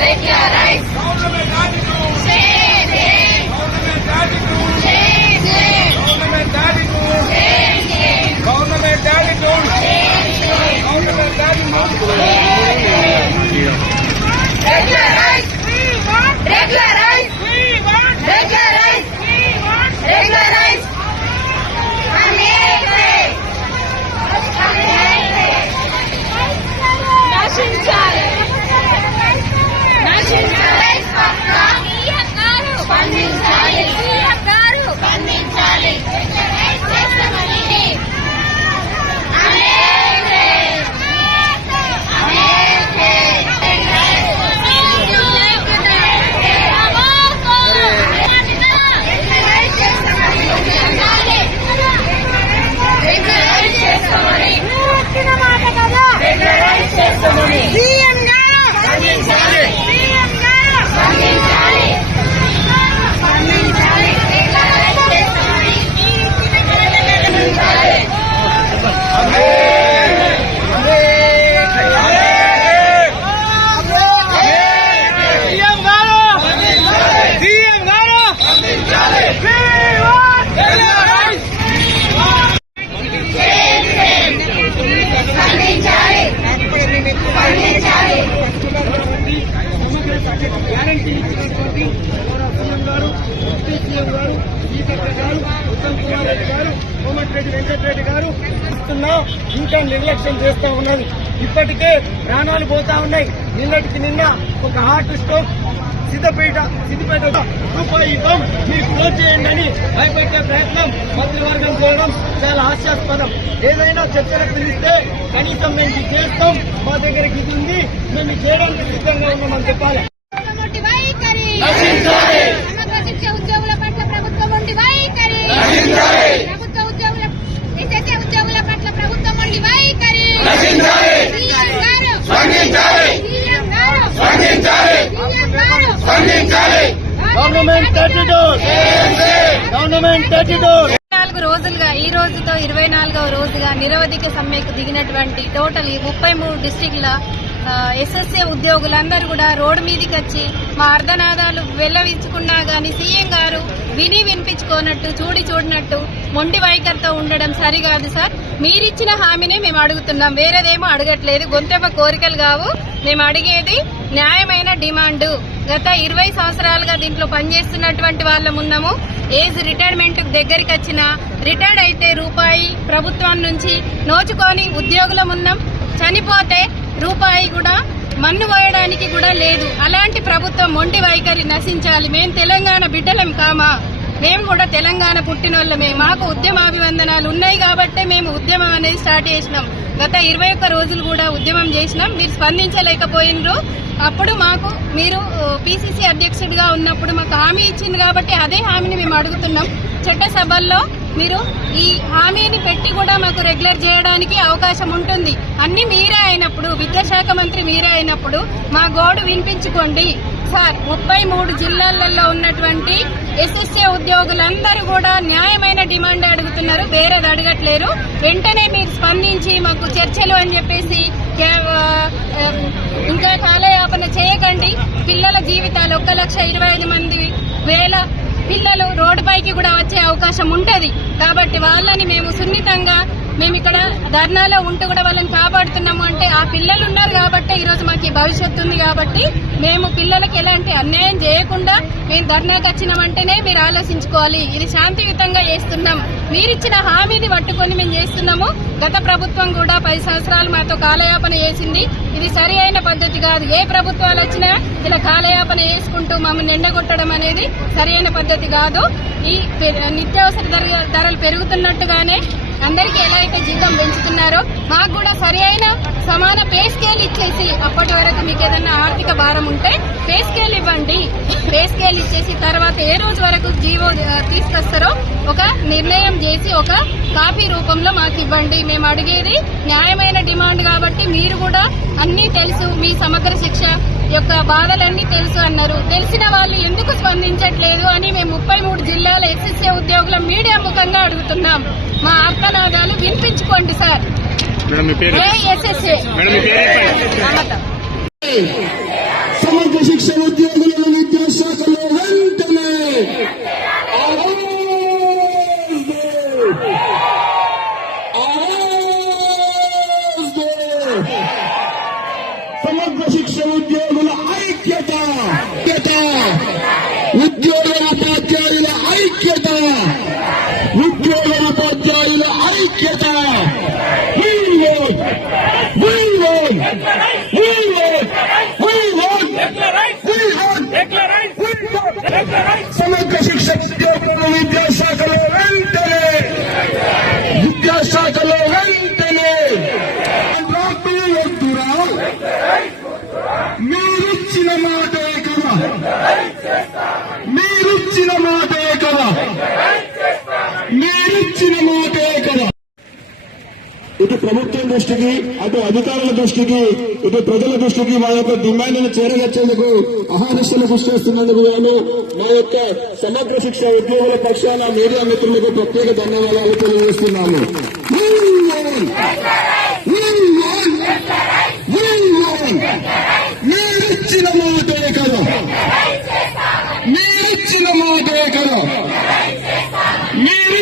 Regularize. Government attitude. Change it. Government attitude. Change it. Government attitude. Change it. Government attitude. Change it. Government attitude. Regularize. We want. Regularize. We want. Regularize. We want. Regularize. నశించాలి. నశించాలి. స్పందించాలి. స్పందించాలి. Guarantee ఇచ్చినటువంటి CM గారు, deputy CM గారు, ఈటెక్క గారు, ఉత్తమ్ కుమార్ రెడ్డి గారు, కోమటిరెడ్డి వెంకటరెడ్డి గారు ఇంకా నిర్లక్ష్యం చేస్తా ఉన్నది. ఇప్పటికే ప్రాణాలు పోతా ఉన్నాయి. నిన్నటికి నిన్న ఒక హార్ట్ స్ట్రోక్ సిద్దిపేట రూపాయి ఇవ్వం మీరు క్లోజ్ చేయండి అని భయపెట్టే ప్రయత్నం మంత్రివర్గం చేయడం చాలా హాస్యాస్పదం. ఏదైనా చర్చలకు పిలిస్తే కనీసం మేము ఇది చేస్తాం, మా దగ్గరికి ఇది ఉంది, మేము చేయడానికి సిద్ధంగా ఉన్నామని చెప్పాలి. ఉద్యోగుల పట్ల ప్రభుత్వం ఉండి వైఖరి, ప్రభుత్వ ఉద్యోగుల ఉద్యోగుల పట్ల ప్రభుత్వం ఉండి వైఖరి. గవర్నమెంట్ రోజులుగా ఈ రోజుతో 24వ రోజుగా నిరవధిక సమ్మెకు దిగినటువంటి టోటల్ 33 డిస్టిక్ల ఎస్ఎస్ఏ ఉద్యోగులందరూ కూడా రోడ్డు మీదకి వచ్చి మా అర్ధనాదాలు వెల్లవించుకున్నా గానీ సీఎం గారు విని వినిపించుకోనట్టు చూడనట్టు మొండి వైఖరితో ఉండడం సరికాదు సార్. మీరిచ్చిన హామీనే మేము అడుగుతున్నాం, వేరేదేమో అడగట్లేదు. గొంతెమ్మ కోరికలు కావు, మేము అడిగేది న్యాయమైన డిమాండ్. గత 20 సంవత్సరాలుగా దీంట్లో పనిచేస్తున్నటువంటి వాళ్ళం ఉన్నాము. ఏజ్ రిటైర్మెంట్ దగ్గరికి వచ్చిన రిటైర్డ్ అయితే రూపాయి ప్రభుత్వం నుంచి నోచుకొని ఉద్యోగులం ఉన్నాం. చనిపోతే రూపాయి కూడా మన్ను పోయడానికి కూడా లేదు. అలాంటి ప్రభుత్వం మొండి వైఖరి నశించాలి. మేము తెలంగాణ బిడ్డలం కామా? మేము కూడా తెలంగాణ పుట్టినోళ్ళమే. మాకు ఉద్యమాభివందనాలు ఉన్నాయి కాబట్టే మేము ఉద్యమం అనేది స్టార్ట్ చేసినాం. గత 21 రోజులు కూడా ఉద్యమం చేసినాం. మీరు స్పందించలేకపోయినరు. అప్పుడు మాకు మీరు పిసిసి అధ్యక్షుడిగా ఉన్నప్పుడు మాకు హామీ ఇచ్చింది కాబట్టి అదే హామీని మేము అడుగుతున్నాం. చట్టసభల్లో మీరు ఈ హామీని పెట్టి కూడా మాకు రెగ్యులర్ చేయడానికి అవకాశం ఉంటుంది. అన్ని మీరే అయినప్పుడు, విద్యాశాఖ మంత్రి మీరే అయినప్పుడు మా గోడు వినిపించుకోండి సార్. 33 జిల్లాలలో ఉన్నటువంటి ఎస్ఎస్ఏ ఉద్యోగులందరూ కూడా న్యాయమైన డిమాండ్ అడుగుతున్నారు, వేరేది అడగట్లేరు. వెంటనే మీరు స్పందించి మాకు చర్చలు అని చెప్పేసి ఇంకా కాలయాపన చేయకండి. పిల్లల జీవితాలు 1,25,000 పిల్లలు రోడ్డుపైకి కూడా వచ్చే అవకాశం ఉంటది. కాబట్టి వాళ్ళని మేము సున్నితంగా మేము ఇక్కడ ధర్నాలో ఉంటూ కూడా వాళ్ళని కాపాడుతున్నాము. అంటే ఆ పిల్లలు ఉన్నారు కాబట్టి ఈరోజు మాకు భవిష్యత్తు ఉంది కాబట్టి మేము పిల్లలకి ఎలాంటి అన్యాయం చేయకుండా మేము ధర్నాకి వచ్చినామంటేనే మీరు ఆలోచించుకోవాలి. ఇది శాంతియుతంగా చేస్తున్నాం. మీరిచ్చిన హామీని పట్టుకొని మేము చేస్తున్నాము. గత ప్రభుత్వం కూడా 10 సంవత్సరాలు మాతో కాలయాపన చేసింది. ఇది సరి అయిన పద్ధతి కాదు. ఏ ప్రభుత్వాలు వచ్చినా ఇలా కాలయాపన చేసుకుంటూ మమ్మల్ని ఎండగొట్టడం అనేది సరి అయిన పద్ధతి కాదు. ఈ నిత్యావసర ధరలు పెరుగుతున్నట్టుగానే అందరికీ ఎలా అయితే జీతం పెంచుతున్నారో మాకు కూడా సరి అయిన సమాన పే స్కేల్ ఇచ్చేసి, అప్పటి వరకు మీకు ఏదన్నా ఆర్థిక భారం ఉంటే పే స్కేల్ ఇవ్వండి. పే స్కేల్ ఇచ్చేసి తర్వాత ఏ రోజు వరకు జీవో తీసుకొస్తారో ఒక నిర్ణయం చేసి ఒక కాపీ రూపంలో మాకు ఇవ్వండి. మేము అడిగేది న్యాయమైన డిమాండ్ కాబట్టి మీరు కూడా అన్నీ తెలుసు, మీ సమగ్ర శిక్ష యొక్క బాధలన్నీ తెలుసు అన్నారు. తెలిసిన వాళ్ళు ఎందుకు స్పందించట్లేదు అని మేము 33 జిల్లాల ఎస్ఎస్ఏ ఉద్యోగుల మీడియా ముఖంగా అడుగుతున్నాం. మా ఆర్తనాదాలు వినిపించుకోండి సార్. ఎస్ఎస్ఏ శిక్ష ఉద్యోగులను విద్యాశాఖలో వెంటనే సమగ్ర శిక్ష ఉద్యోగుల ఐక్యత, ఉద్యోగుల ఉపాధ్యాయుల ఐక్యత, ఉద్యోగుల ఉపాధ్యాయుల ఐక్యత. సమగ్ర శిక్ష ఉద్యోగుల విద్యాశాఖలో వెంటనే, విద్యాశాఖలో వెంటనే వద్దురా, మీరిచ్చిన మాటే కదా, మీరిచ్చిన మాటే కదా, మీరిచ్చిన మాటే కదా. ఇటు ప్రభుత్వం దృష్టికి, అటు అధికారుల దృష్టికి, ఇటు ప్రజల దృష్టికి మా యొక్క డిమాండ్ను చేరగచ్చేందుకు అహర్నిశలు కృషి చేస్తున్నందుకు గాను మా యొక్క సమగ్ర శిక్ష ఉద్యోగుల పక్షాన మీడియా మిత్రులకు ప్రత్యేక ధన్యవాదాలు తెలియజేస్తున్నాము. మీరిచ్చిన మాటే కదా, మీరిచ్చిన మాటే కదా, మీరు